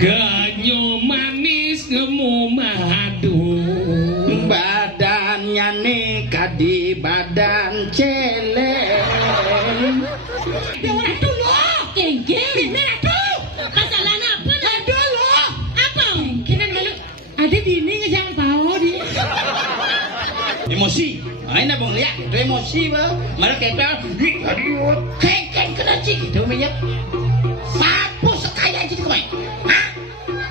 Ganyo manis ngemu madu. Badannya nikah di badan celeng. Dewa aduh lo. Geng-geng. Aduh. Kesalahan apa? Aduh lo. Apa? Kena malu. Ada dini ngejang tahu di. Emosi. Ay na bang lihat itu emosi ba. Malah kita. Aduh. Keng kena cik itu minyak. Sapu sekaya aja kau. Hah?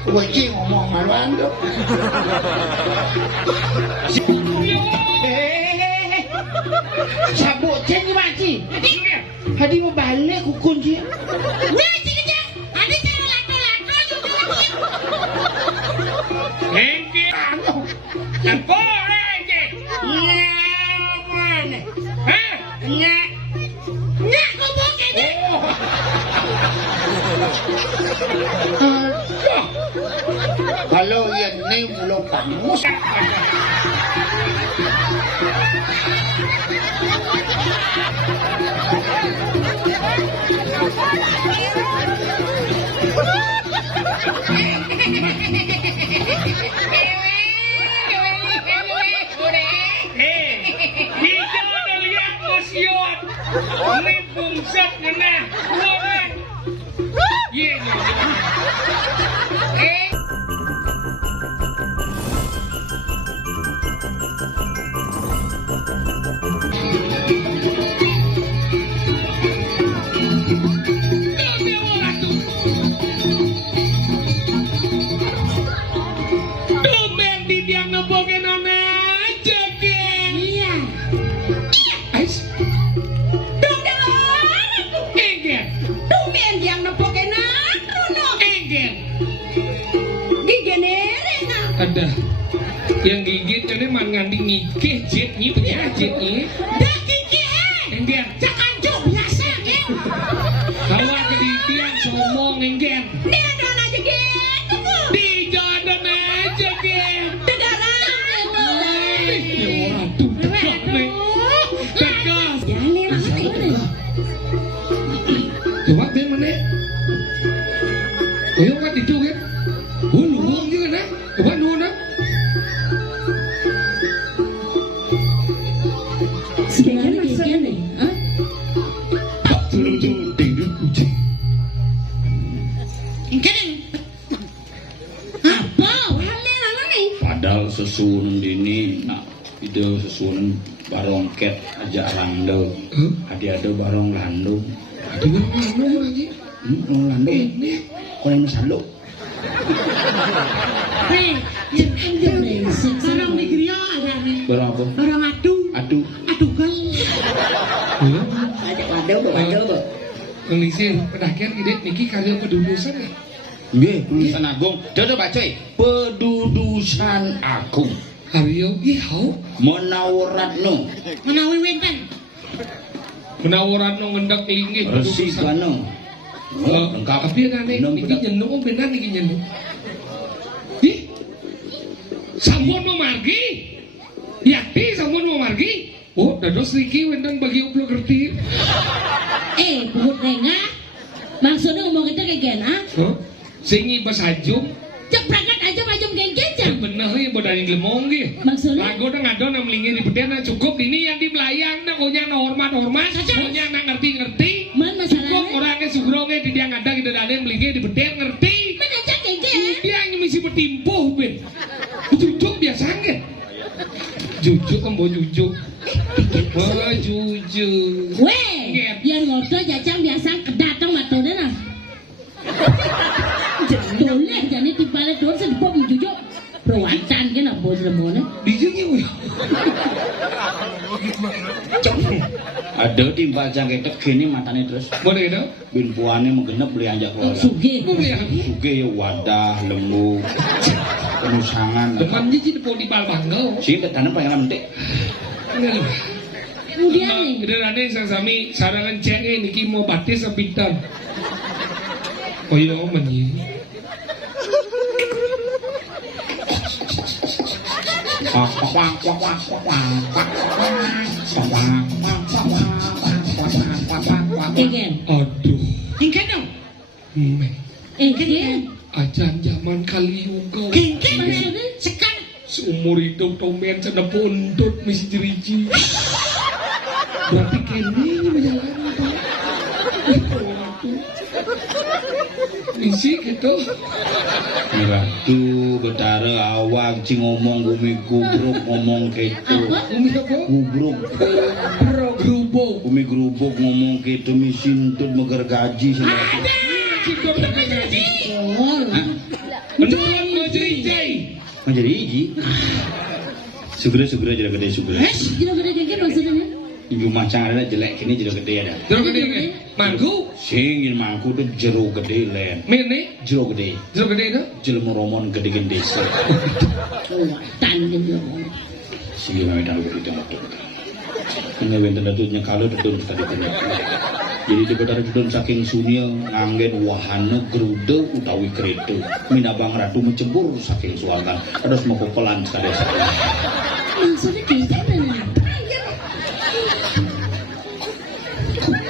Wajib ngomong maluan tu. Sabuk ceng ni makcik. Hadi mau balik kukun je. Weh cik-cik. Ada cara lato-lato juga. Engke. Apa engke? Nyaman. Hah? Nyak. Nyak ngomong kayaknya. Aduh. Kalau yang ni belum pamus. Hijau dah lihat museum. Ini bungsat kena. Bukan. Ye. Domen di tiang nebokin aja, geng. Iya. Ais. Dong Enggen. Tumben yang nepokenan Runo. Enggen. Gigenere na. Ada yang gigit ini man ngandi ngikeh jetnya punya jetnya. Dah gigi Enggen. Jangan jauh biasa kan. Bawa ke di tiang somong enggen. Ini ada aja gitu bu. Di jalan aja geng. Dedaran. Waduh, tegak nih. Tegas. Jalan apa ini? Coba deh mana? Ayo kan itu kan? Luhung juga nah. Coba nuhun nah. Sebenarnya maksudnya nih, ah? Ingkering. Apa? Wale lama nih. Padahal sesun ini, nah, itu sesun barongket aja rando. Adi ada barong lando. Ada mana lagi? Lando ini, kau yang salo. Hei, yang nih, serang negeri ada nih. Berapa? Orang adu, Aduh. adu kan. Ada bu. Ngelisir pendakian ide niki karya pedudusan ya. Nggih, pedudusan agung. Dodo bacoy, pedudusan agung. Karya ihau Menawaratno. Menawi wenten. menawaran no ngendak linggih Resi Bano. lengkap. Tapi aneh niki nyendu kok benar niki nyendu. Ih, sampun mau margi. Yakti sampun mau margi. Oh, dados niki wendang bagi uplo kerti. Buhut renga. Maksudnya ngomong itu kayak gana? Oh, singi basajum. Cek berangkat aja macam geng-geng. Cek bener ya bodani glemong ge. Maksudnya? Lagu na ngadon na melingin di bedena cukup ini yang di melayang na konya na hormat-hormat, konya na ngerti-ngerti. Man masalahnya? Cukup orangnya sugronge di dia ngada kita dane melingin di beden ngerti. Mana cek geng-geng? Dia misi bertimpuh ben. Jujuk biasa nge. Jujuk embo jujuk. Oh jujuk. Weh, biar ngobrol jajang biasa kedatang matone nah. Doleh jadi timbale don sedepok jujuk. Perwantan kan apa lemone? Dijengnya weh. Ada timbal jangketek gini matanya terus. Boleh dong? Bin puane menggenep beli anjak keluarga. Sugih. Kok beli Suge ya wadah, lembu, penusangan. temannya jadi mau di Palbangau. Sih tanam paling mentik. Kemudian nih. Kedengarannya sang sami sarangan cengeng niki mau batis sepintan. Oh iya menyi. Egen. Aduh. Ingkat dong. Meh. Ingkat ya. Ajan zaman kali juga. Kengkeng maksudnya sekarang. Seumur hidup tomen cina pundut misi jeriji. Berarti kene menjalani tuh. Misi gitu. Ratu betara awak cing ngomong gumi gubruk ngomong gitu. Umi apa? Gubruk. Gerubuk. Gumi gerubuk ngomong gitu misin tut megar gaji sama. Cikok tapi jeriji. Menurut mau jeriji. Jadi hiji. Segera jadi gede segera. Jero gede kengkeng maksudnya. Ibu macam ada jelek kini jero gede ada. Jero gede kan? Mangku. Singin mangku tuh jero gede len. Mene. Jero gede. Jero gede itu? Jelmu romon gede desa. Tan gitu. Sih kami tahu gede itu. Ini benten datutnya kalau datun tadi tadi. Jadi di betara datun saking sunia nganggen wahana gerude utawi kereta. Minabang ratu mencebur saking suargan. Terus mau kokolan sekali. Maksudnya kengkeng mana?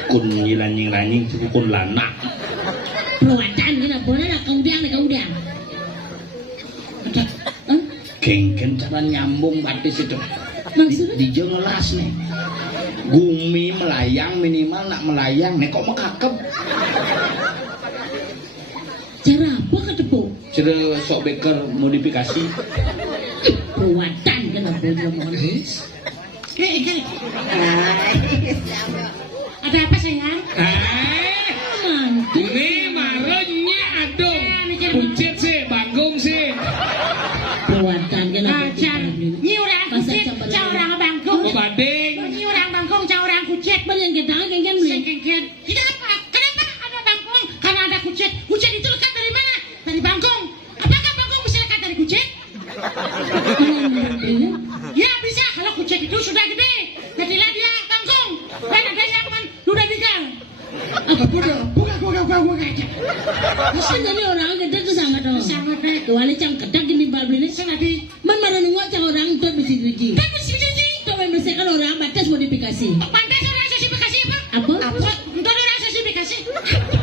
Kun nyilan-nyilan kun lanak. Perwataan kita boleh nak kau udang. Kengken cara nyambung batis itu. Maksudnya? Di jelas nih. Gumi melayang minimal nak melayang nih kok mekakep. Cara apa ketepuk? Cara sok beker modifikasi. Perwataan kita boleh mohon. Ada apa sayang? Ini marahnya adong. Kucit sih, banggong sih. Perwataan kita Ajan, ni orang kucit, cak orang bangkong. Mau banding. Ni orang bangkong, cak orang kucit. Yang kita kengkeng beli. Kengkeng. Kenapa? Kenapa ada bangkong? Karena ada kucit. Kucit itu lekat dari mana? Dari bangkong. Apakah bangkong bisa lekat dari kucit? Ya bisa. Kalau kucit itu sudah gede, jadilah dia bangkong. Dan ada yang sudah digal. Apa bodoh? Buka aja. Bisa jadi orang kita tuh sama dong. Sama deh. Tuale cang kedak gini bal ini. Senadi. Man mana nunggu cang orang tuh besi diriji. Tapi sih. Tuh membersihkan orang batas modifikasi. Pantas orang sosifikasi apa? Apa? Untuk orang sosifikasi.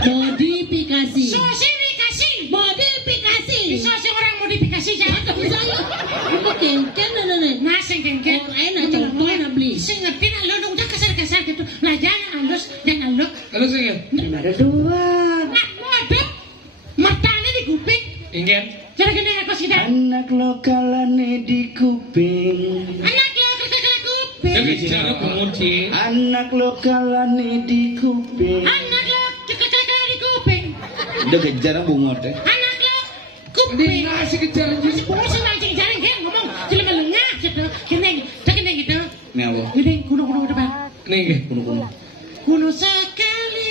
Modifikasi. Sosifikasi. Modifikasi. Bisa sih orang modifikasi jangan. Bisa ya? Itu kengkeng nenek. Masing kengkeng. Orang enak contoh enak beli. Sing ngerti nak lo udah kasar-kasar gitu. Lah jangan halus, jangan halus. Halo sih. Ada dua. Aku ada matanya di kuping. Ingen. Cara gini aku sih dah. Anak lokalane di kuping. Anak lo ke kuping. Dia bicara pengunci. Anak lokalane di kuping. Anak lo ke di kuping. Udah kejar bunga teh. Anak lo Ini kuping. nasi kejar Masih bungkus nang jaring kan ngomong jadi melengah gitu. Kene, tak kene gitu. Ini apa? Gede kuno depan. Nih. Kuno. Kuno sekali.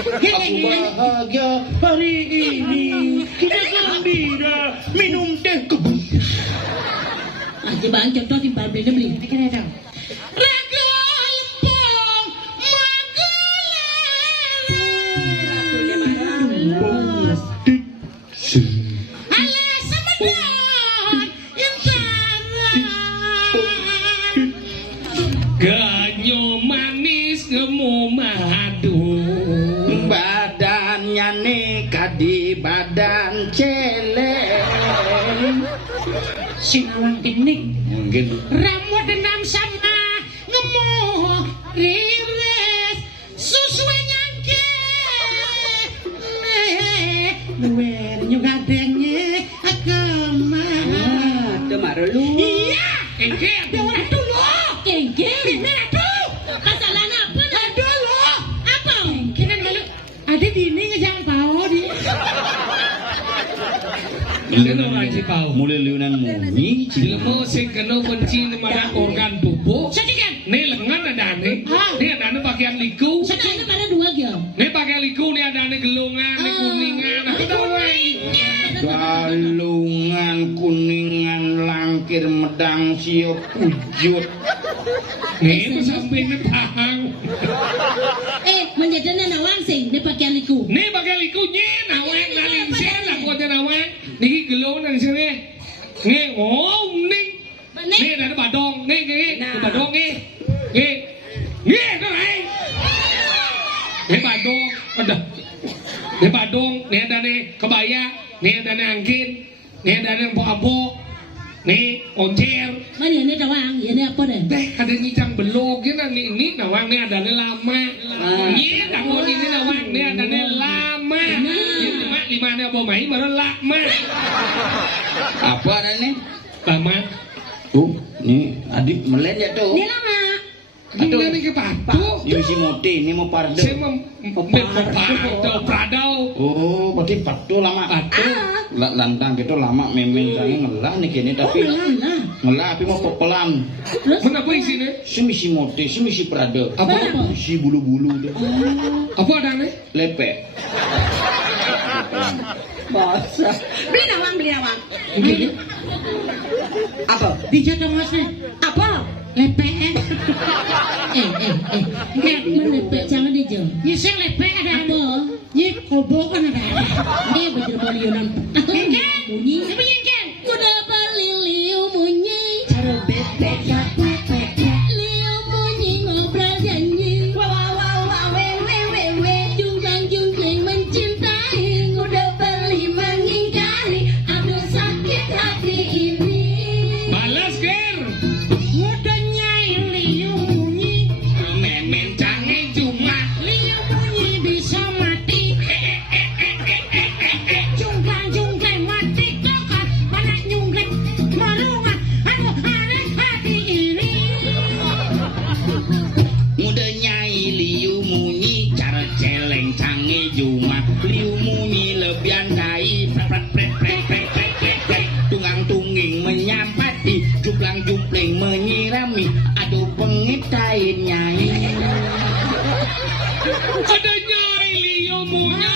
Aku bahagia hari ini. Kita gembira minum teh kebun. Ah, coba contoh timbal beli. Kene dong. Raga lempong magelang. Alas semedon intara. Ganyo manis gemu madu. Badannya nekat di badan celeng. Sinawang gening. Mungkin Rambut dendam sama ngemu riris susuwe nyangke luwer juga denye kemana temaro lu. iya ada orang dulu Kengkeng. Bimena tuh Kesalahan apa? dulu Apa? kira dulu ada di ini ngejang pao di Ini orang Cipau. Mulai liunan muni. Ilmu sing kena benci pada organ tubuh. sedikan Nih lengan ada nih. Ah. Nih ada nih bagian liku. Sekarang pada dua gil. Nih bagian liku nih ada nih gelungan, nih kuningan. Aku tahu Galungan kuningan langkir medang siop pujut. Nih itu sampingnya pahang. Menjadinya nawang sing di pakaian liku. Nih bagian likunya naweng nalingsin lah kuatnya naweng. Nih gelung dari sini. Nih oh nih. Nih ada badong. Nih badong nih. Nih kan lain. Nih badong. Ada. Nih badong. Nih ada nih kebaya. nih ada angkin, nih ada empok-empok, nih oncer. Mana ini tawang, ini apa deh? Teh ada nyicang belok ya nih ini nawang nih ada lama. Iya, tahun ini nawang nih ada lama. Ini mak lima nih apa mai baru lama. Apa ada nih? Lama. Nih adik melet ya tuh. Ini lama. Ini nih ke patu. Ini si Moti, ini mau pardo. Saya mau pradau. Oh, berarti patu lama. Patu. Lantang gitu lama memang saya ngelah nih gini tapi ngelah tapi mau pelan. Mana apa isinya? Si Moti, si Prado. Apa? Si bulu-bulu tuh. Apa ada nih? Lepek. Basah. Beli nawang. Apa? Dijatuh mas nih. Apa? Lepek. Mana lepek jangan dijauh. Nyiseng lepek ada Apa? Nyik kobok kan ada. Ini bener balionan. Bunyi. Apa nyengken? Kuda bali liu bunyi. Cara bebek Liu bunyi ngobrol janji. Wah, we. Jungjang mencintai. Udah beli mengingkari. Aduh sakit hati ini. Balas ger. Udah nyai liu bunyi. Memen canggih cuma. Liu bunyi bisa mati. Jungkang mati tokat. Mana nyungkang marungan. Aduh aneh hati ini. Muda nyai liu munyi cara celeng canggih cuma liu munyi lebihan kai pret tunggang tunging menyampati juplang jumpling menyirami aduh pengitain nyai Ada nyai liu munya.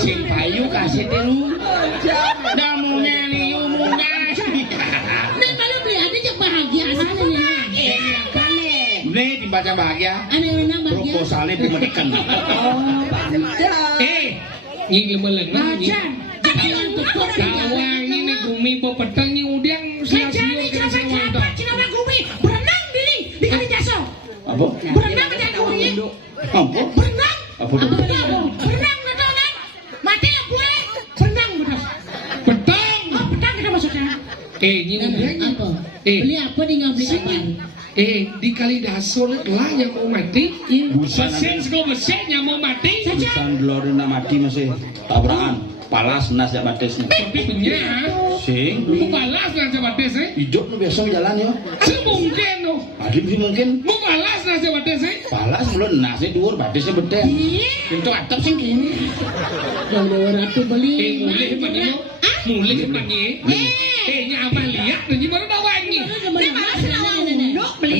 sing payu kasih telu damunya liu munya Nih kalau beli ada cek bahagia asalnya. nih dibaca bahagia Ada yang nama bahagia. proposalnya pemedikan Nying lemah-lemah. Bajan. Jadi yang tutup Tawang ini bumi petang ini udiang Jadi cara siapa? Cina Gumi berenang diri di kali Jaso. apa? Berenang aja Gumi. apa? Berenang. apa tuh? Berenang betul kan? Mati ya gue. Berenang betul. petang. Oh betul kita maksudnya. Nying udiang. apa? Beli apa di nggak beli apa? Di kali dasar lah yang mau mati. Besen sego besen yang mau mati. Bukan Glorina mati masih tabrakan palas nas ya bates Tapi punya. sing Mau balas nasi bates hidup nu biasa jalan ya Semungkin no. adik sih mungkin Mau balas nasi bates palas belum nasi dhuwur batesnya bedeh itu atap sing kene Kalau ratu beli. Mulai hebatnya. Mulai hebatnya. Nyapa lihat dan gimana tawangi. Beli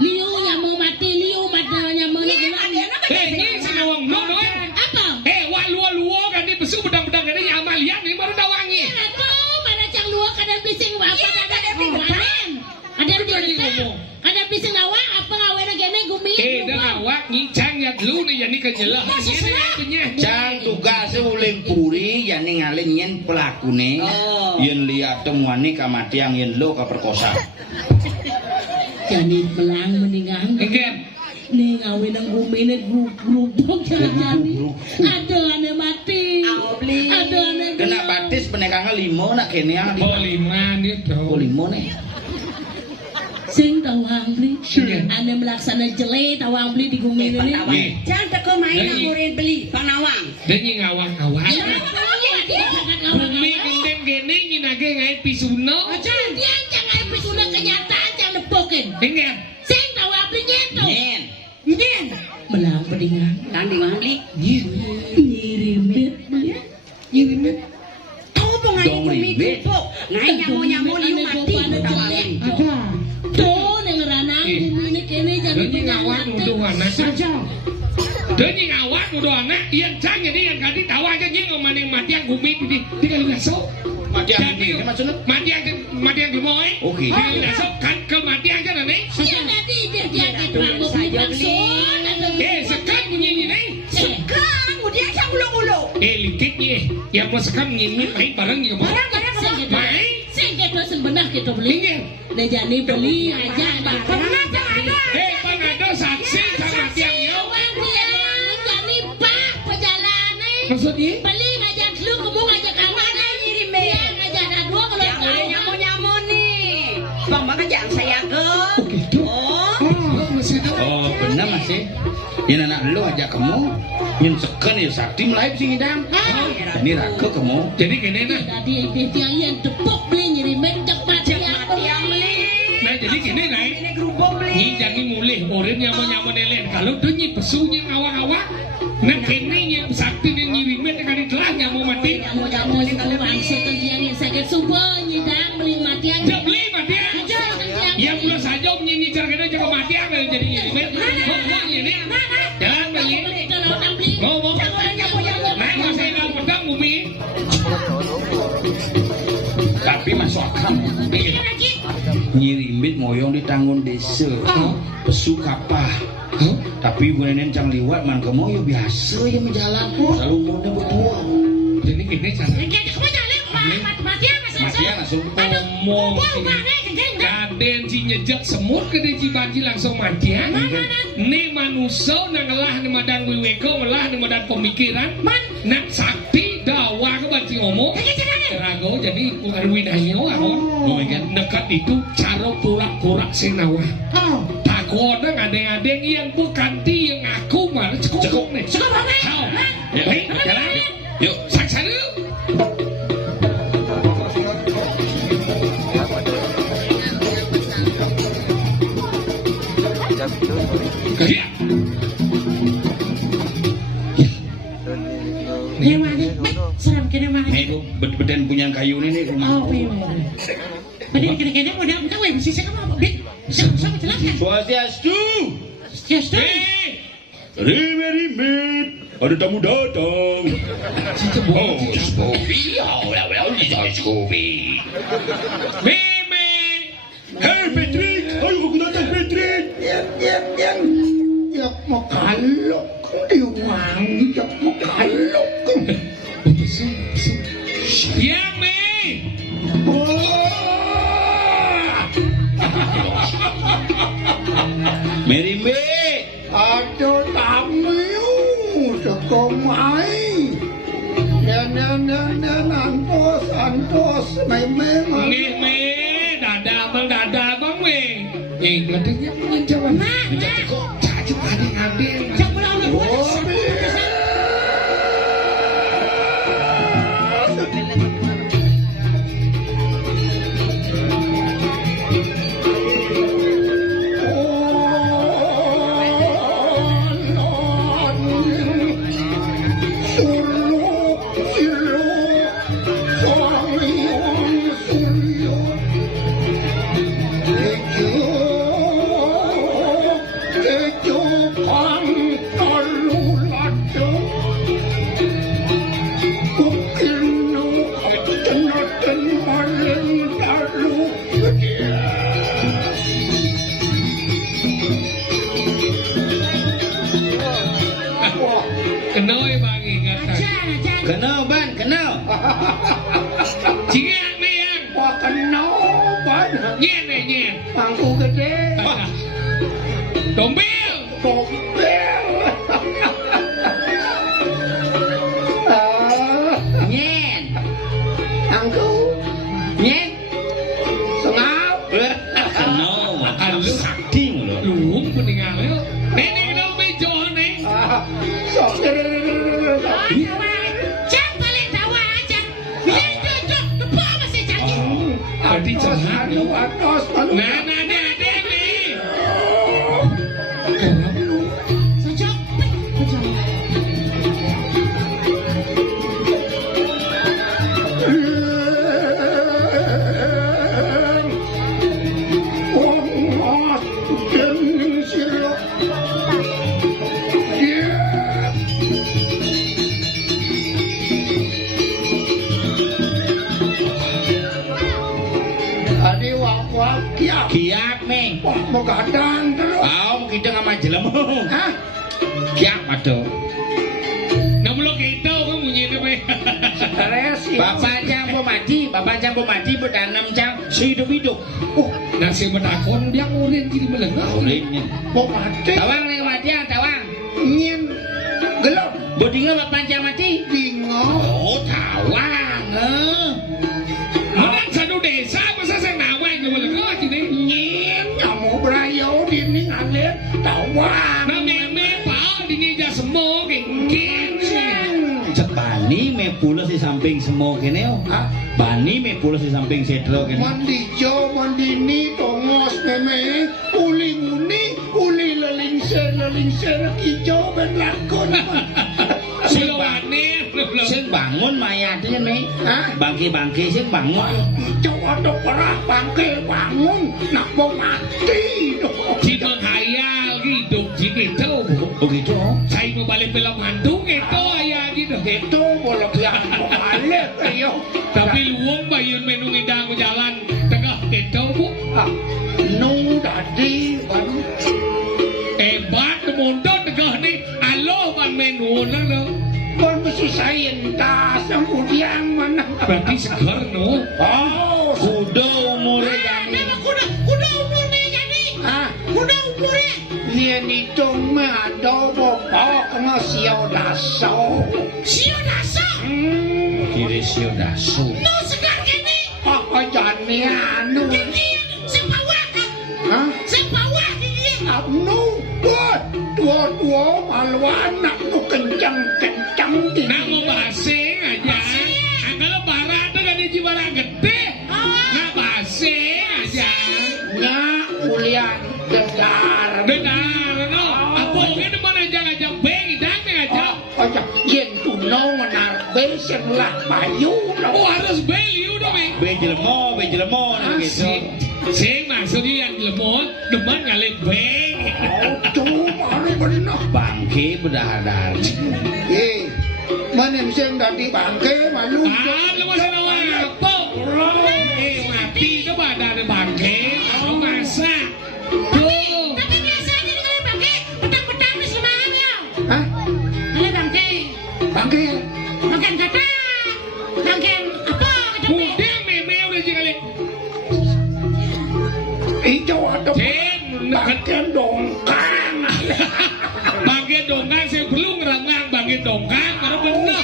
Liu yang mau mati, Liu matanya mau gerang. Ini si nawang no no. Apa? Wah luo kan dia besu bedang-bedang ini nyapa lihat nih baru tawangi. Aduh, mana cang luar kadang bising apa? Ada Ada bising awak apa ngawen gini gumi. Dan awak ngicang ya dulu nih yani kejelah. Ini punya. Cang tugasnya uling puri yani ngalin yen pelakune yen lihat temuane kamatiang yen lo kaperkosa Jadi belang meninggal. Enggak. Nih ngawin nang gumi nih grubuk jadi. Ada ane mati. Ada ane. kena batis penekangnya limo nak kene yang di Lima nih tuh. limo nih Sing tawang beli. Iya. Ane melaksana jele tawang beli di gumi ini. Jangan teko main ngamurin beli panawang. Dan yang awak-awak. Bumi gendeng gini nyinage ngai pisuno. Jangan dia jangan sudah kenyataan jangan nepokin. Enggak. Sing tawang beli nyeto. nyen Nyen. Belang pedingan. Tanding beli. Nyirimit. Tahu mau ngai Dong Gumi ribet. kupok. Ngai nyamu liu mati. Tawangin. Ada. Tuh yang ranang gumi ini kene jadi Dan yang awak nuduh anak. Dan yang awak nuduh anak. Yang cang ini yang ganti tawa aja nying ngomongin mati yang gumi di kali gasok. mati yang ini maksudnya Mati yang gemoy. Oke. Di kali gasok kan kematian kan nih. Iya tadi dia jadi pramu beli maksud. Sekat bunyi ini. Sekarang dia sang ulo-ulo. Likitnya. Yang mau sekat ngimit main bareng ya mau. Main. Sing kita sebenarnya kita beli. Enggak. Dia jadi beli aja. Pernah jangan ada. Pangado saksi sama tiang yo. Jadi Maksudnya? Beli ngajak lu, kamu ngajak anak ngirim dia ngajak ada dua kalau Yang udah nyamuk-nyamuk nih. Bang Bang aja saya ke. Oh gitu. Oh, masih ada. Oh benar masih. Ini anak lu ajak kamu. Yang sekan ya sakti melahip sing idam. Ini raga kamu. Jadi gini nah. tadi yang yang tepuk beli ngirimin cepat Yang beli. Nah jadi gini nah. Ini gerubuk beli. Ini jangan mulih orang yang mau nelen. Kalau dia nyi pesunya awak-awak, nah kini yang sakti yang ngirimin kali telah yang mau mati. Kamu suka bangsa kerjaan yang sakit subuh nyidam beli mati aja. Dia beli mati. Yang mulai saja nyanyi cara kita mati apa jadi ngirimin. Ngomong ini. Jalan bagi. Ngomong. Nah saya nggak pedang bumi. Tapi masuk akal. Nyirimit moyong di tanggung desa. Pesu kapah. Tapi gue nenek cang liwat man kamu ya biasa ya menjalan pun. Selalu umurnya berdua. Jadi gini caranya. Mati ya langsung. Ngomong. Kaden si nyejak semut ke si baji langsung mati ya. Ini manusia nangelah ni madan wiweko melah ni madan pemikiran. Nak sakti dawa ke baji ngomong. Rago jadi winahyo ahon. Dekat itu cara pura-pura senawa. Takutnya adeng-adeng yang bukan ti yang aku malah cekuk nih. Cukup apa? Jalan. Yuk, saksa dulu. Kerja. Dewane, seram kene mah. Itu beden punya kayu ini rumah. Oh, Padahal kene-kene mau dak tahu mesti saya kamu apa? Sama jelaskan. Swastiastu. Yes, Rimit, ada tamu datang. Oh, Scooby, Scooby. Meme. Hei Patrick, ayo aku datang Patrick. Ya mau kalok dia wangi ya mau kalok Ya me. Mary Me. ada tamu sekomai antos memang Nggih me. Dada bang me. Ngetiknya punya jawaban. Cacu ading-ading. Kenal bang ingatan. Kenal ban, kenal. Cingan me yang. wah kenal banget Nyen. pangku gede Dombel. bobel Nyen. pangku Nyen. sengap Kenal. Alu. Sakti mulu. Luhung peninggalnya. Nenek kenal bejo nih. sok Cak balik tawa aja. Biar cocok, depan masih canggih. Tadi jangan. atos Nah, adek nih. Cocok. Kiak me. mau gadang terus Om kita sama jelemu. hah Kiak aduh. Namun kita kan bunyi me. stres Bapak jang pemati bertanam jang hidup. Nasi medakon dia ngurin jadi melengah. Urinnya. mau mati Tawang nih mati tawang. ingin Gelap. Bodinga Pak Pancamati. Dingo. Oh, tawang. Orang satu desa masa saya nawang ke belakang sini. Nyen nyamu berayo dini ngalir tawang. Nah meme pak ini aja semua kengking. Cek bani me pulas di samping semua kene yo. Hah? Bani me pulas di samping setro kene. Mandi jo mandini tongos meme uli muni uli lelingser kijo ben lakon. Silawane. Sing bangun mayatnya me. Hah? Bangke-bangke sing bangun. Kijo ada perah bangke bangun nak mau mati dong. Si menghayal hidup si gitu. Oh gitu. Saya mau balik belok hantu gitu ayah gitu. Itu boleh yang balik ayo. Tapi luang bayun menu ngidang jalan tengah gitu bu. Nu tadi baru Hebat kemudian tengah nih. Alo ban menu lah. kan mesti saya tas kemudian mana. Berarti segar no. Oh, Kuda umurnya Nama kuda umurnya jadi. ah, Kuda umurnya. dia hitung ada bapak kena siau daso. Sio daso. kiri sio dasu. No segar kene. Apa jani anu? Kiki sepawah. Hah? Sepawah kiki. Anu buat dua malu anak nu kencang di. Nak mau basing aja. Kalau barat tuh kan di Cibara gede. Nak basing aja. Nya ulian dengar. Dengar no. Apa ini mana jangan beng dan aja. Aja yen tuno menar besen lah bayu. Oh harus beliau dong me. Bejelmo gitu. Asik. Sing maksudnya yang lemot demen ngalik beng. Tuh baru benar. Bangke berdahar-dahar. Mana yang tadi bangke malu. Ah, lu masih nawa apa? Mati itu badan bangke. Kalau masak. Tuh. Tapi biasanya kalau bangke petang-petang di semangat ya. Hah? Kalau bangke Bangke? makan kata. Bangke apa? Udah meme udah jengalik. Hijau ada Jen, bangke dongkang. bangke dongkang saya belum ngerangang bangke dongkang karena bener.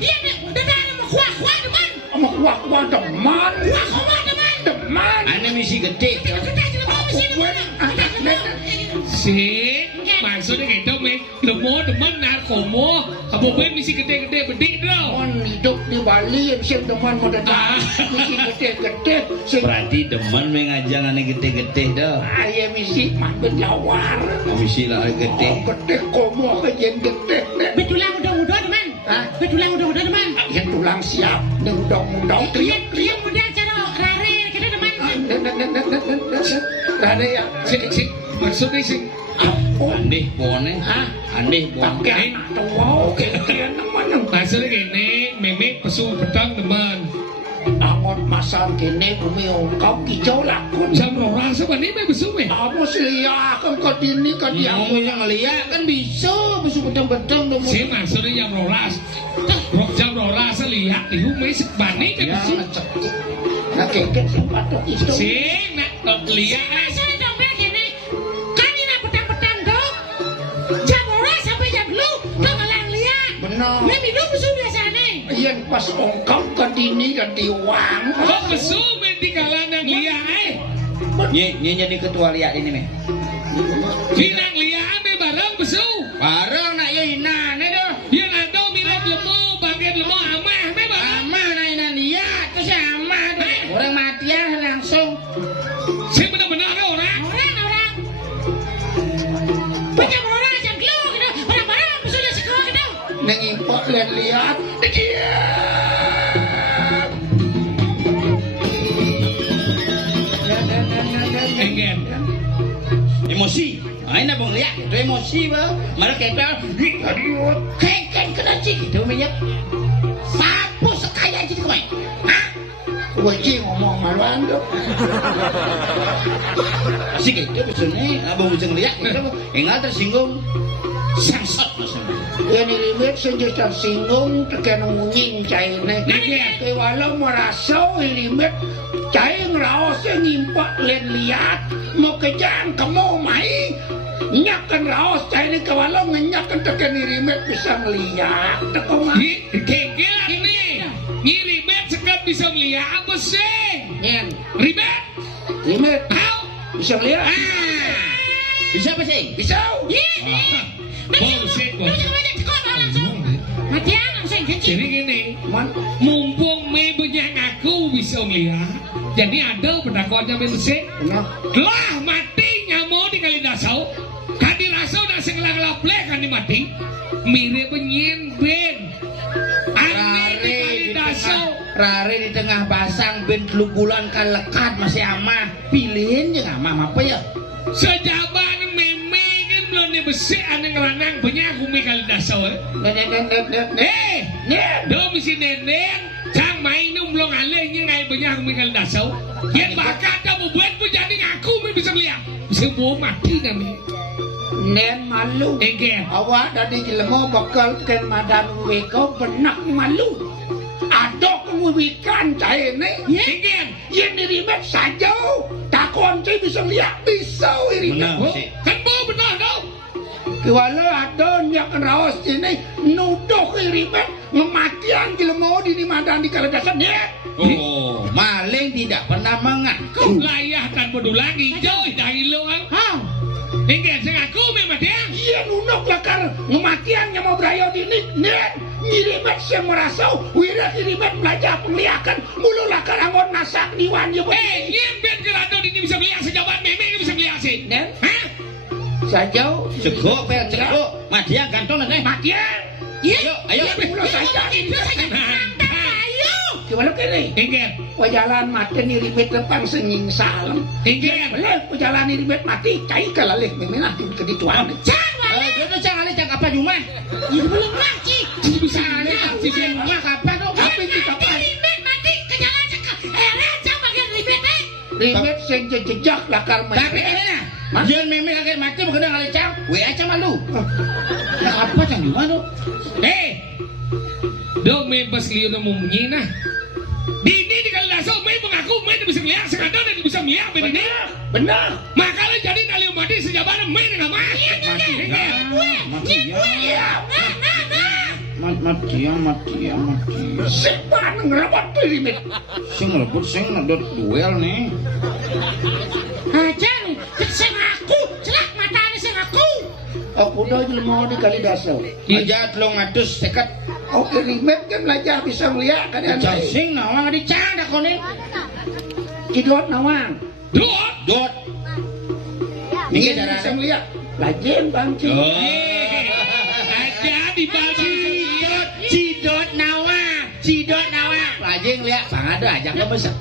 Iya nih, dengan kuah-kuah teman. Sama kuah deman. Kuah-kuah teman. Deman. Ane misi gede. Kita sudah mau di sini mana? Sih, maksudnya gitu me. Lemo demen narkomo. Apa ben misi gede-gede bedik dong. Mon hidup di Bali yang sing deman pada Ah. misi gede-gede. Sing Berarti demen mengajang ane gede-gede dah. ayah misi manggut lawar. Misi lah gede. Gede komo ke yen gede. Betulang muda-muda teman. Hah? Betulang muda-muda teman. Yang tulang siap. Dendong-dendong Iya, kriuk-kriuk. iya muda cara rare kita teman. Ada ya. Sih, maksudnya sih. Apa? Andeh pone. Hah? Andeh pone. Pakai anak tua. Kira-kira namanya. Maksudnya gini, meme pesu petang teman. Angot masang kene bumi ungkap kicau lakun. Jam rola sebenarnya me pesu me. Apa sih ya kan ke dini ke dia. Kamu yang ngeliat kan bisa beteng-beteng dong. Sih maksudnya jam rolas. Jam rolas lihat ibu me sebani kan Ya, pesu. Cekik. Nah keket sepatok itu. Sih, nak lihat. Sorry dong Bel gini. Kan ini petang-petang dong. Jam ora sampai jam lu tuh ngalang lihat. Benar. Dia minum musuh biasanya. Yang pas ungkap ke dini ke diwang. Kok pesu me di kalangan lihat Nye jadi ketua liat ini nih. Hinang lihat me bareng pesu. Bareng nak yo inane doh. Dia ada mirip lemo, bagian lemo amah me bareng. Amah nak inan liat terus amah doh. Orang matian langsung. Sih benar-benar ada orang. Orang. Banyak orang jam lu gitu. Barang-barang musuh dia sekolah gitu. Nengimpok lihat. Iya. Engen. Emosi. Aina bang liat itu emosi ba. Malah kita Aduh. keken kena cik itu minyak. Sapu sekaya jadi kau. Hah? Wajib ngomong maluan tuh. Si gitu biasanya abang bisa ngeliat kita enggak tersinggung. Sangsot maksudnya. Yang dirimit sejak tersinggung tekan ngunying cairnya. Ke walau merasa dirimit cair ngeraos nyimpok lihat mau kejang kamu mai nyakan raos cah ini kawalo ngenyakan teken irimet bisa ngeliat teko mah Kengkelan nih. Ngirimet sekat bisa melihat apa sih? Nyen. Ribet. irimet Tahu? bisa ngeliat Bisa apa sih? bisa Bullshit, bullshit. Matian langsung kecil. Jadi gini, man mumpung me punya ngaku bisa melihat, jadi ada pendakwanya Mesir. benar Lah mati nyamuk di kali dasau, kadi rasau dan segelang laplek kan mati, mirip penyin ben. Aneh di kali dasau. Rare di tengah pasang ben 3 bulan kan lekat masih amah. Pilihin ya amah apa ya? Sejaban meme kan belum dibesek aneh ngeranang banyak kumi kali dasau. Do misi nenen, cang main belum alehnya ngai banyak kumi kali dasau. Yang bakal ada buat pun jadi ngaku me bisa melihat, bisa bawa mati nami. nen malu Engke. awak dari jelema bakal ken madan weko benak malu adok wikan cah ini Engke. yang irimet saja takon cah bisa lihat bisa irimet Benar sih. Kan bawa benar dong. Kewala ada nyakan raos ini nuduh irimet mematian jelema di madan di kaladasan ya Oh, maling tidak pernah mengaku. Layah tan bodoh lagi jauh dari lo kan. Engke saya ngaku memang dia. iya nunuk lakar mematian yang mau berayo di nen irimet saya merasa wira irimet belajar pengliakan mulu lakar angon nasak diwan ya Nyemben kerado ini bisa melihat sejabat meme ini bisa melihat sih. nen Hah? saja Ceguk, pel ceguk. Madia gantung nanti. matian Ayo, ayo. mulu saja Itu saja. Ayo. gimana kene Engke. Wajalan mati irimet tentang senying salam Engke. boleh wajalan irimet mati cai kalalih memenah ke dituan Itu jangan alih jangan apa cuma. Ini belum mati. Bisa ada Si Ben mah kapan tuh? tapi kita Ribet mati ke jalan cekak. Raja bagian ribet irimet sing jejak lakar Tapi ini nah, jangan meme kakek mati bukan ngalih cang. We aja malu. Nah apa cang di mana? Do me pas liyo na mumunyina. Dini di kalaso me mengaku me bisa melihat sekadar dan bisa melihat ben ini. benar Makanya jadi kali mati sejabat me dengan mah. Mati. sepan ngerabat irimet Sing ngelebut sing ngedot duel nih. Aja nih. Sing aku. Celak matanya sing aku. aku udah jelema di kali dasar Aja 300 teket. oh irimet kan belajar bisa melihat kan Aja sing nawang di cang dah konin. kidot nawang Dot. Dot. Ini bisa cara. melihat lajen bang Ci. Aja di balik. Cidot nawa. Lajeng lihat bang ada aja ke besek.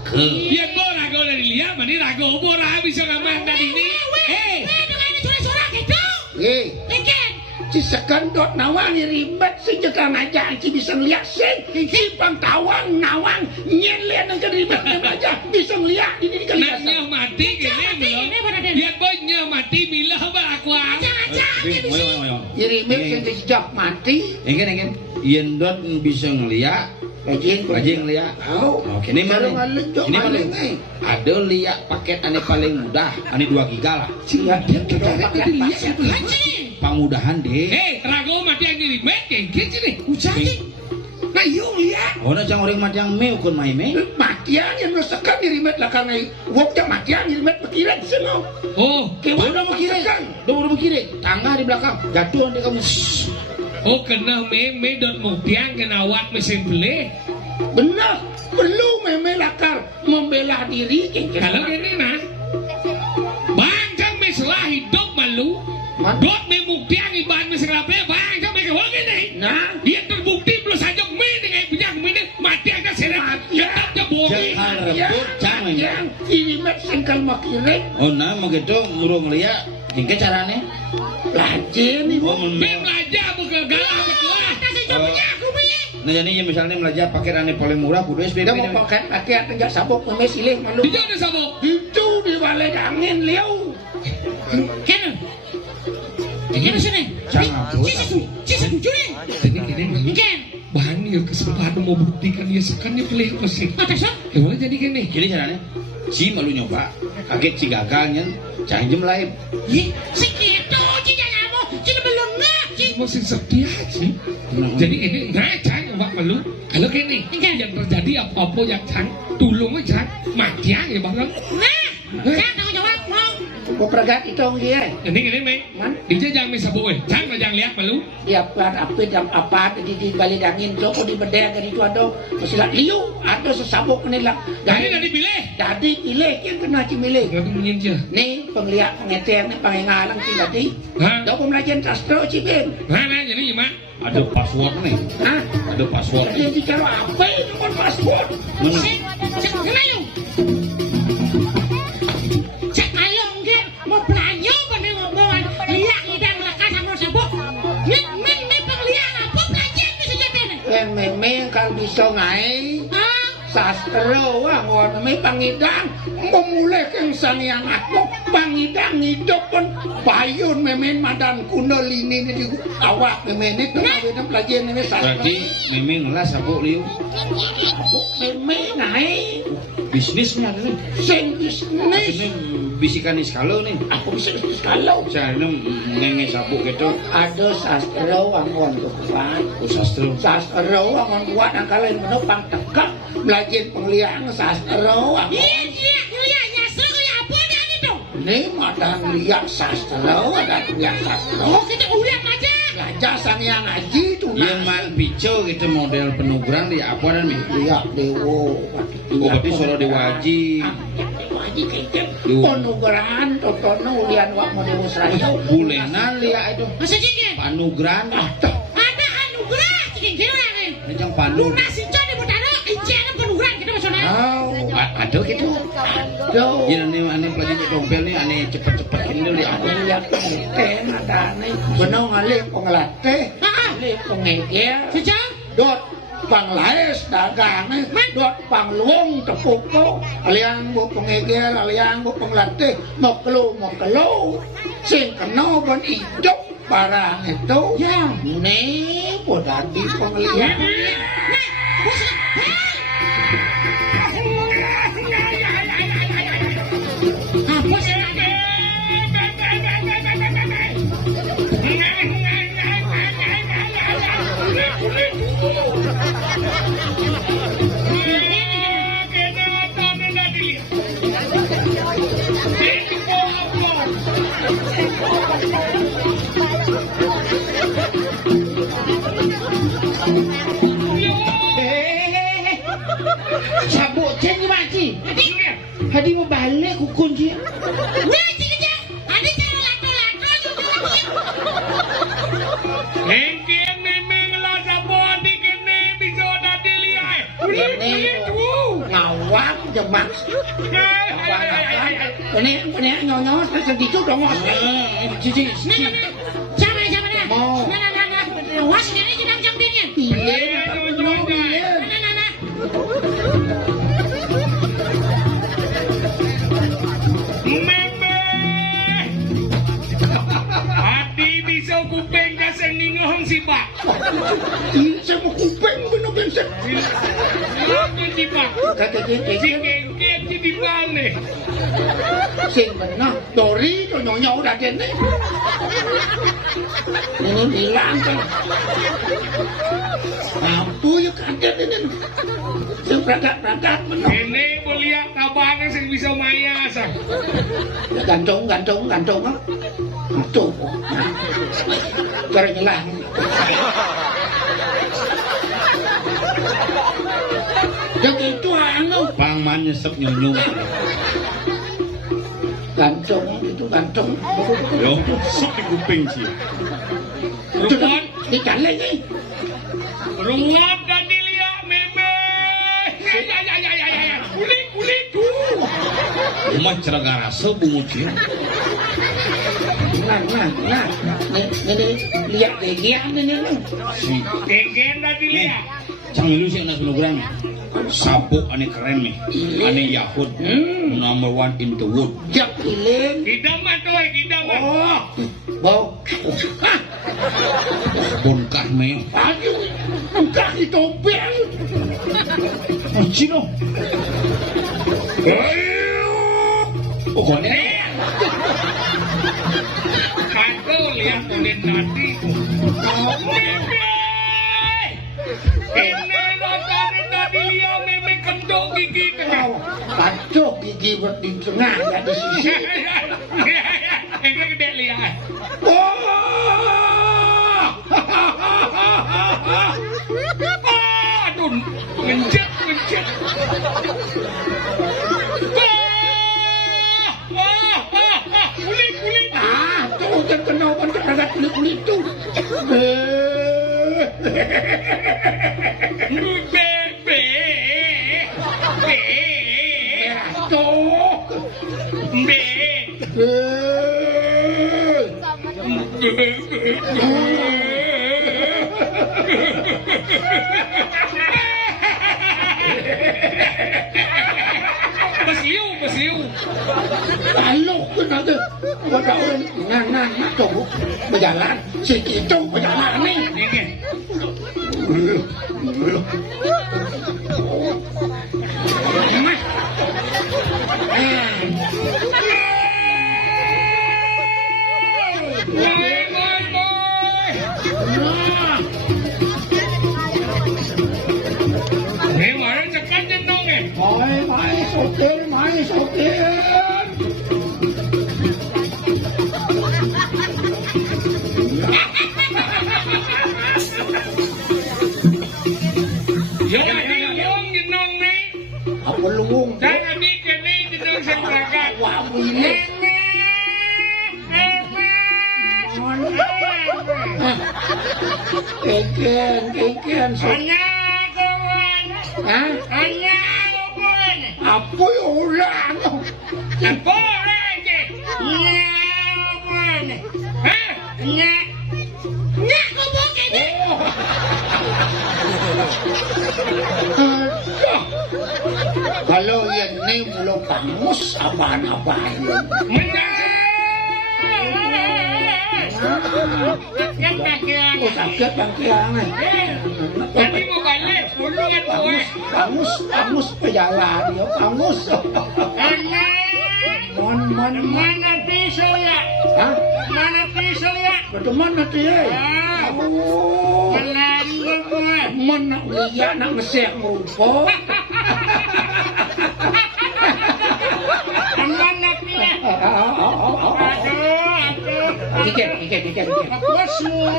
Ya go rago dari lihat mani rago bora bisa ngamang dari ini. Dengan ini surat-surat itu. Ikan cisekan dot nawang irimet si jekang aja ci bisa ngeliat sing simpang tawang nawang nyen liat nang irimet aja bisa ngeliat ini di kali Nanya mati gini belum. Dia boynya mati bila apa aku. irimet sing jejak mati Ingin. Yen dot bisa ngeliat. Lajeng lihat. oh Oke, ini Kalau mana? ngalejok Ini mana? maling, Ada lihat paket ane paling mudah, ane 2 giga lah. sehingga dia kita pakai pasir Pamudahan deh. Rago mati yang diri kayak gitu nih. nah yuk lihat Oh, na jang orang mati yang me ukun mai me. matian yang nusakan irimet lah karena woknya matian irimet pikiran semua Oh, Udah mau kiri. Udah mau kiri. Tangga di belakang. Jatuh nanti kamu. oh kena meme dot mutiang kena awak mesin beli. benar perlu memelakar membela diri Kalau gini nah, bangkang meselah hidup malu. Man. Dot memuktiang ibarat meselah beli bangkang mereka wong ini. nah Dia terbukti plus saja me dengan punya ini mati agak seret. Tetap jebol. Jangan rebut, jangan. yang irimet singkal makirin Oh, nah begitu murung lihat. Jengke carane. lajen ibu Oh, Me belajar bukan galah betul. Nah jadi ya misalnya belajar pakai ane paling murah kudu SPP. dia mau pakai pakai penjak sabuk memesilih malu Di mana sabuk? itu di balai angin liau Kena. Gimana sini? Cici tujuh. Jadi gini Ikan. bahan ya kesempatan mau buktikan dia sekannya pelih pesik. Atasan. Gimana jadi gini? Jadi caranya si malu nyoba. Kaget si gagalnya. Canjem lain. Segitu mesti setia sih. Jadi ini nggak Cang, Mbak Melu. Kalau gini, yang terjadi apa-apa yang Cang, tulung aja, mati ya Bang. Nah, Cang tanggung jawab mau. Gua pergat itu dia. Ini Mei. Man, Dia jangan sabuk Cang jangan lihat Melu. dia apa jam apa di balik angin tuh kok di bedeng kan itu ada mesti liu ada sesabuk ni lah. Jadi nggak dipilih. Jadi pilih yang kena cimilih. Nggak menyincia. Ni penglihat pengeter ni pengengalang si jadi. Hah? Dah pembelajaran sastra cibin. Nah, jadi gimana? Ada password nih. Hah? Ada password. Dia bicara apa itu kan paspor. Mana? Cek kemayu. Cek ayong ge mau pelanyo pada ngomongan liak idang lekas sama sabuk. Min penglihat apa belajar di sejatene. Yang memang kalau bisa ngai Ah, sastra wah ngon me pangidang memulai keng sang yang aku pangidang hidup pun payun memen madan kuno lini ni di awak memen ni tengah kita pelajaran ni sastra. Berarti memang lah sabuk liu. Memen ngai Bisnisnya nih. sing bisnis. Ini bisikan iskalo nih. Aku bisa bisnis kalau Saya ini ngenge sabuk gitu. ada sastra wangon kuat. Sastra. Sastra wangon kuat yang kalian menopang tekak belajar pengliang sastra wangon. iya nyasar kayak apa dah itu. Ini madan liak sastra ada liak sastra. Oh, kita ulang aja. Belajar sang yang ngaji tuh Yang mal bico gitu model penugaran di apa dan nih? liak dewo. Oh, berarti solo dewaji. Dewaji kecil. Dewa. Penugaran totono ulian wak mau dewo seraya. Bulenan liat itu. Masa cikin? Panugrahan. Ada anugerah cikin kira nih. Ini yang panu. Lunas itu di Butano, ijen penugaran kita maksudnya. Oh, Ada gitu. do. Ya ane pelajaran dompel nih ane cepet-cepet ini dulu ya. Aku lihat pengen ada nih. Benar ngalih pengelatih. Ngalih pengegel. Sejak Dot panglaes dagang dot pangluong tepuko aliang bu pengegel aliang bu penglatih moklo sing kena ban hidup barang itu ya. nih podadi penglihat Apa sih? sabuk ceng mati hadi mau balik kukun dia Weh, cikin ada cara lato-lato juga. Engkien memang lah sabuk di kene bisa dadi liai. ini ngawak jemak ini nyonya sedikit dong Cici. Sama dah. Mau. Nah. Was ini sedang jambirnya. Nah. Hati bisa kuping kasih ningohong si Pak. saya mau kuping bener-bener Silakan si Pak. kata Si dia kengkit di balik. sing benar Dori to nyonya udah dene ini bilang kan apa ya kaget ini sing pragat benar Ini mulia kabarnya sing bisa maya sang. gantung kan tuh cara nyelah jadi itu anu Pangman nyesep nyunyum. gantung itu gantung Yo, sok di kuping sih. Rumput, dicalek nih rumput dan dilihat meme. Ya. Kulit tuh. Rumah ceragara sebungut sih. nah ini lihat bagian ini Si Kengkit dan dilihat. Cang lu sih anak penugaran. Sabuk ane keren nih. Ane Yahud. Number 1 in the wood. jak pilih Kidam tuh, kidam. oh bau Bongkar meo. aduh engkau ditopeng Cino. pokoknya Kantul. lihat kulit tadi. Ini nontonin tadi lihat meme kendok gigi tengah. Kacau gigi buat di tengah ya di sisi. Ini gede lihat. Aduh, mencet. Kulit. Tuh terkenal kan terhadap kulit itu. Besiu. Kalau kenapa ada orang nganan itu berjalan, si itu berjalan nih. Mari sopir. Apa luung? Jangan bikin ini jenong sengkrakan. Wah, ini. Keken. Hah? Apa yang ulang? Apa lagi? Hah? Nyak ngomong ini. Kalau yang ini belum pangus apaan-apaan. Sakit bangkian. Tadi mau balik, pulungan gue. Pangus pejalan, ya pangus. Mana pisau ya? Hah? Mana pisau ya? Bagaimana dia? Oh, Melanggu gue. mana lihat nak mesek merupa. Mana dia? Ikan. Apa semua?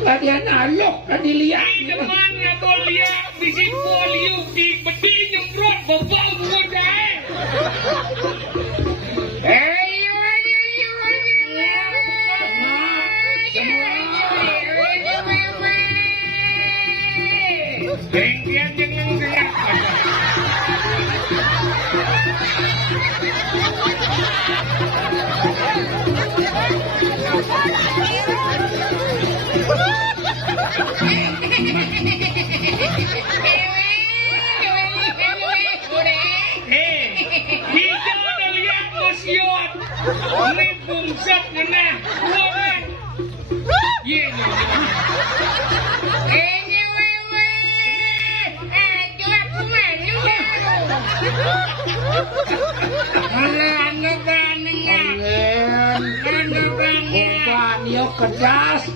Tadi anak tadi lihat. Teman atau lihat bisi polio di bedi nyemprot bapak muda. Bengkian jangan gerak. Hijau dah lihat bosiot. Ini bungsat kena. Buangan. Ye. Yo kedas,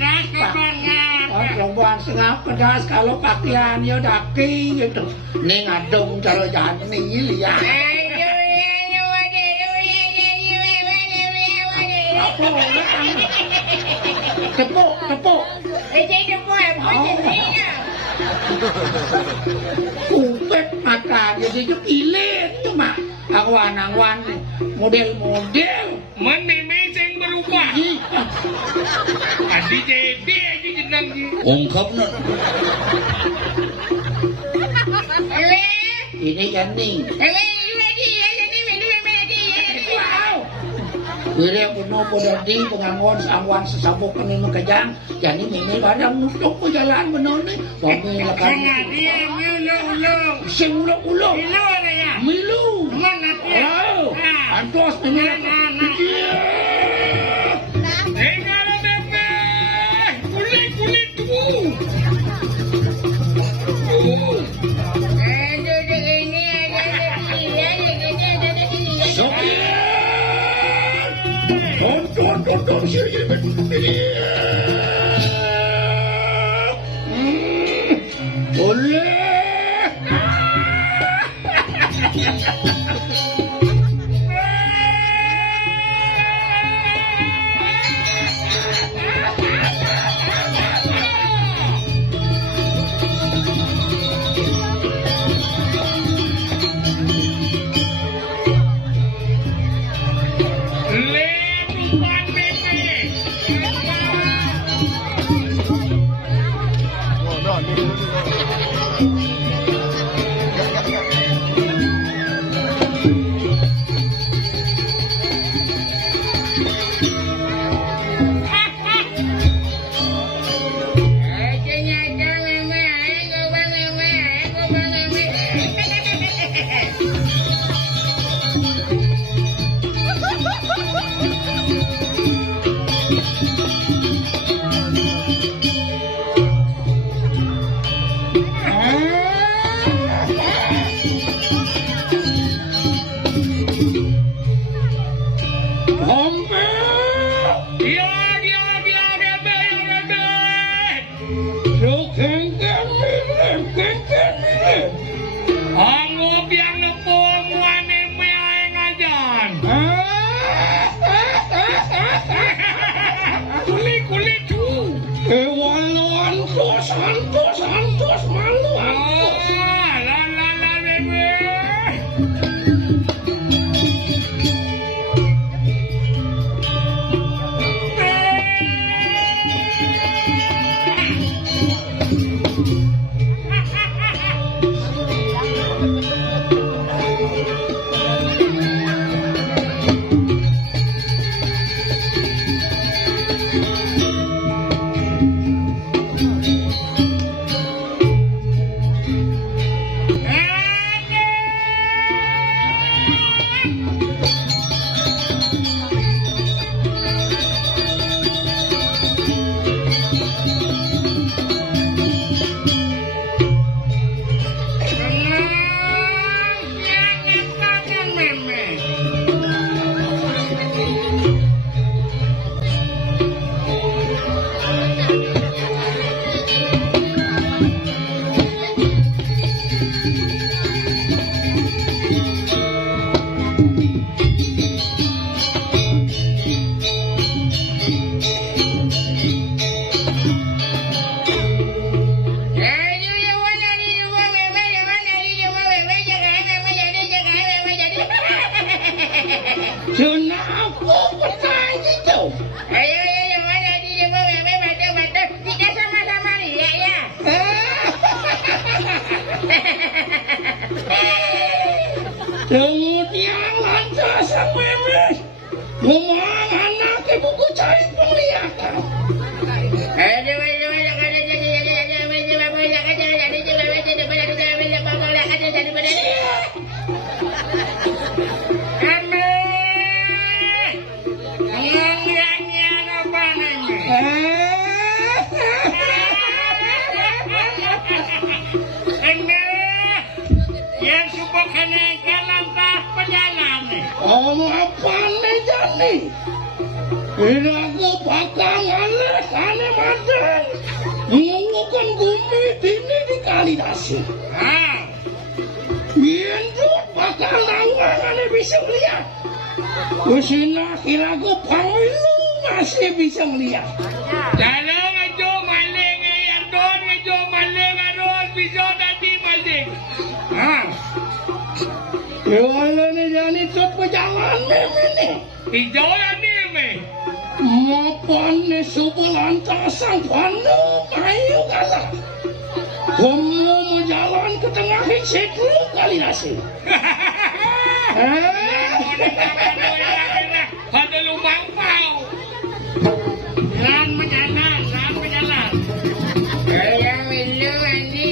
perempuan setengah kedas kalau pakaiannya daki gitu. Nih ngadong cara jalan nih lihat. Apa orang? Tepuk. Kupet makan jadi itu ilet cuma awan model. Menemeseng berubah. Adi jadi aja jenang ni. Ungkapna. Ini Jani. Wira kuno podadi pengangon sangwan sesabuk kene mekejang. Jani mimi badang nusuk po jalan bener ni. Wami lakan. Dia ulo. Sing ulo. Ulo ada ya. Milu. Mana dia? Antos ini. Kalau bebe, kulit tu. Sokir. Dodol sih boleh. Santos malu. Kemudian lantas sang memes ngomong anak ibuku cari penglihatan. Om apa nih Jani? Aku bakal ngalih ane mantan mengukuhkan bumi dini di Kalidasi. Biar bakal nanggung ane bisa melihat. Kusina kira aku pamilu masih bisa melihat. Dalam ajo maling Ardon ajo maling Ardon bisa tadi maling. Wala ni Jani tot pejalan ini. Hijau ni. Mapan ni subalantasang panu mayu kala. Kamu menjalan ke tengah situ Kalidasi. Ada lubang pau. Lan menjalan. Ayam ini ini.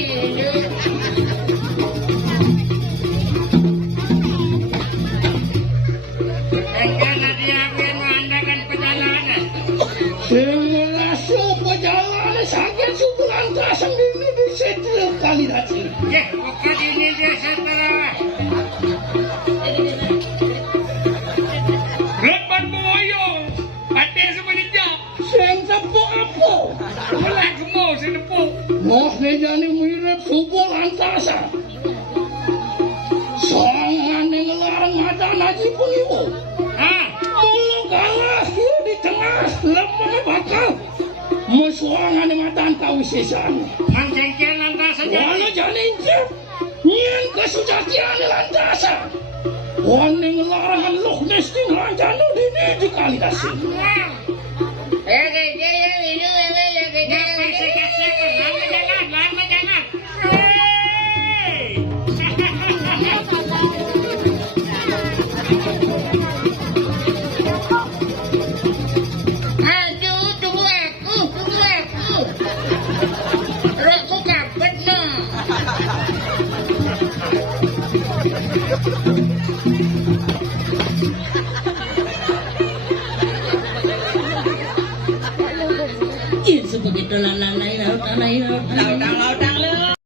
Semelasu perjalanan sakit subalantasang ini di situ Kalidasi. Bukan ini dia setelah. Lepas boyo, pati Moh ngejani mirip subuh lantasa. Songane ngelarang mata naji pengiwo. Mulu kalah di tengah lemah bakal. Musuangane matan kawisesan. Mancengken lantasa Wala janinjep. Nyen kesujatian lantasa. Wane ngelarangan Loch Ness di ranjanu dini di kali kasih. Lama jangan. Aduh, tunggu aku. Rokku kabet no. Iya sebegitu lalai laut.